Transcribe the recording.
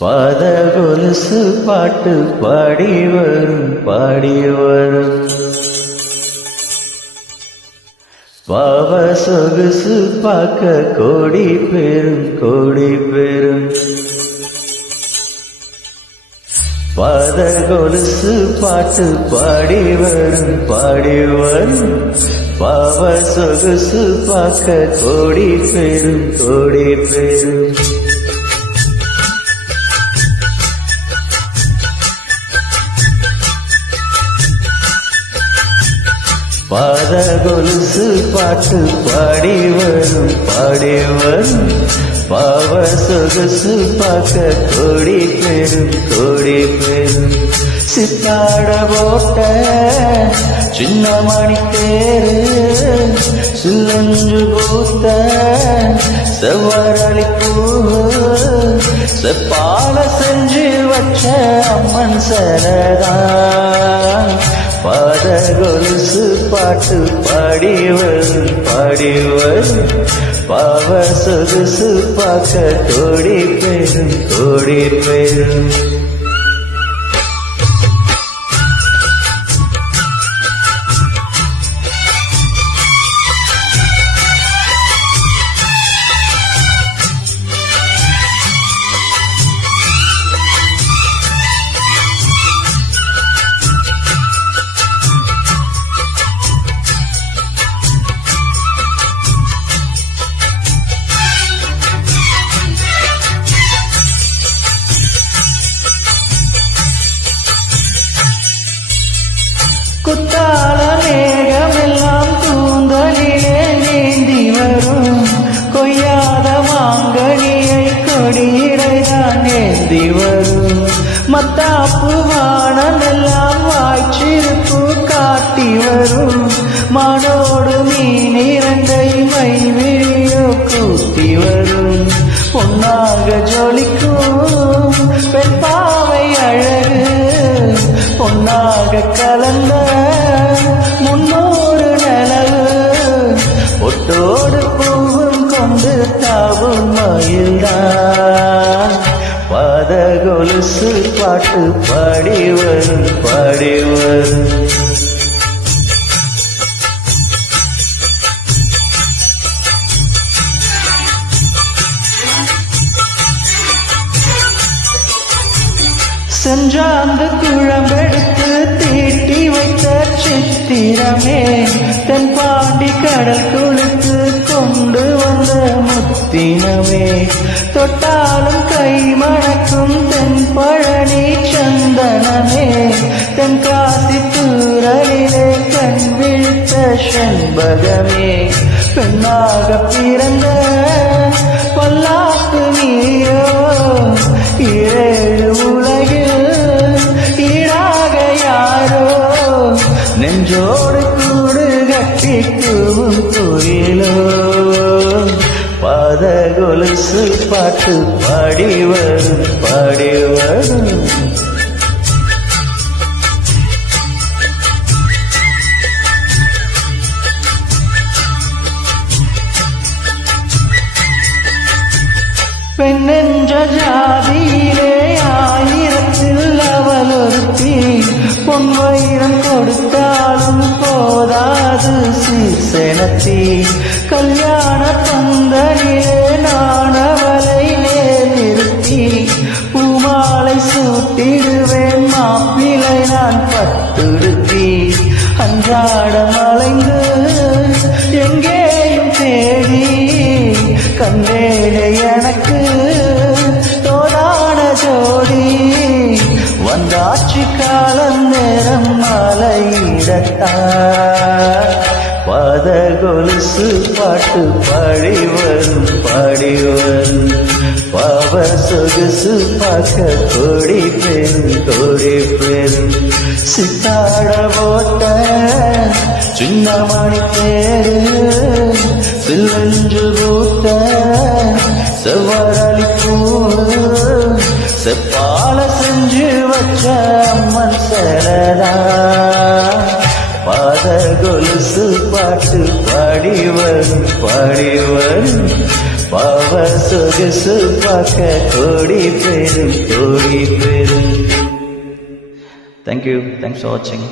பாத கொலுசு பாட்டு பாடி வரும் பாடி வரும் பாவ சொகுசு பார்க்க கோடி பெரும் கோடி பெரும் பாத கொலுசு பாட்டு பாடி வரும் பாடி வரும் பாவ சொகுசு பார்க்க கோடி பெரும் கோடி பெரும் பாத கொலுசு பாட்டு பாடி வரும் பாடி வரும் பாவ சொகுசு பார்க்க கோடி பெரும் கோடி பெரும் சித்தாட போட்ட சின்ன மணி தேரு சில்லஞ்சு பூத்த செவ்வரளி பூ செப்பால செஞ்சு வச்ச அம்மன் சரதான் பாத கொலுசு பாட்டு பாடி வரும் பாடி வரும் பாவ சொகுசு பார்க்க கோடி பெரும் கோடி பெரும் குத்தால மேகமெல்லாம் கூந்தலிலே நீந்தி வரும் கொய்யாத மாங்கனியை கொடியிடைதான் ஏந்தி வரும் மத்தாப்பு வானமெல்லாம் வாய்ச்சிருப்பு காட்டி வரும் மானோடு மீன் இரண்டை மைவிழியோ கூட்டி வரும் பொன்னாக ஜொலிக்கும் பெண் பாவை அழகு பொன்னாக கலந்த முன்னோரு நிலவு ஒட்டோடு பூவும் கொண்டு தாவும் மயில்தான் பாத கொலுசு பாட்டு பாடி வரும் பாடி வரும் சென்றாந்து குழம்பெடுத்து தீட்டி வைத்த சித்திரமே தென்பாண்டி கடல் குளித்து கொண்டு வந்த முத்தினமே தொட்டாலும் கை மணக்கும் தென்பழனி சந்தனமே தென்காசி தூரலிலே கண் விழித்த செண்பகமே பெண்ணாக பிறந்த பல்லாக்கு நீயோ ஏழு உலகில் ஈடாக யாரோ நெஞ்சோடு கூடு கட்டிக்கும் கோயிலோ பாத கொலுசு பாட்டு பாடி வரும் பாடி வரும் பெண்ணென்ற ஜாதியிலே ஆயிரத்தில் அவள் ஒருத்தி பொன் வைரம் கொடுத்தாலும் போதாது சீசனத்தி கல்யாண பந்தலிலே நான் அவளை நிறுத்தி பூமாலை சூட்டிடுவேன் மாப்பிளை நான் பட்டுடுத்தி அன்றாடம் அலைந்து எங்கேயும் தேடி கண்டேனே எனக்கு தோதான ஜோடி வந்தாட்சி காலம் நேரம் மலையிடத்தா பாத கொலுசு பாட்டு பாடி வரும் பாடி வரும் பாவ சொகுசு பார்க்க கோடி பெரும் கோடி பெரும் சித்தாட போட்ட சின்ன மணி தேரு சில்லஞ்சு பூத்த செவ்வரளி பூ செப்பால செஞ்சு வச்ச அம்மன் சரதா பாத கொலுசு பாட்டு பாடி வரும் பாவ சொகுசு பார்க்க கோடி பேரும் கோடி பேரும். தேங்க்யூ. தேங்க்ஸ் ஃபார் வாட்சிங்.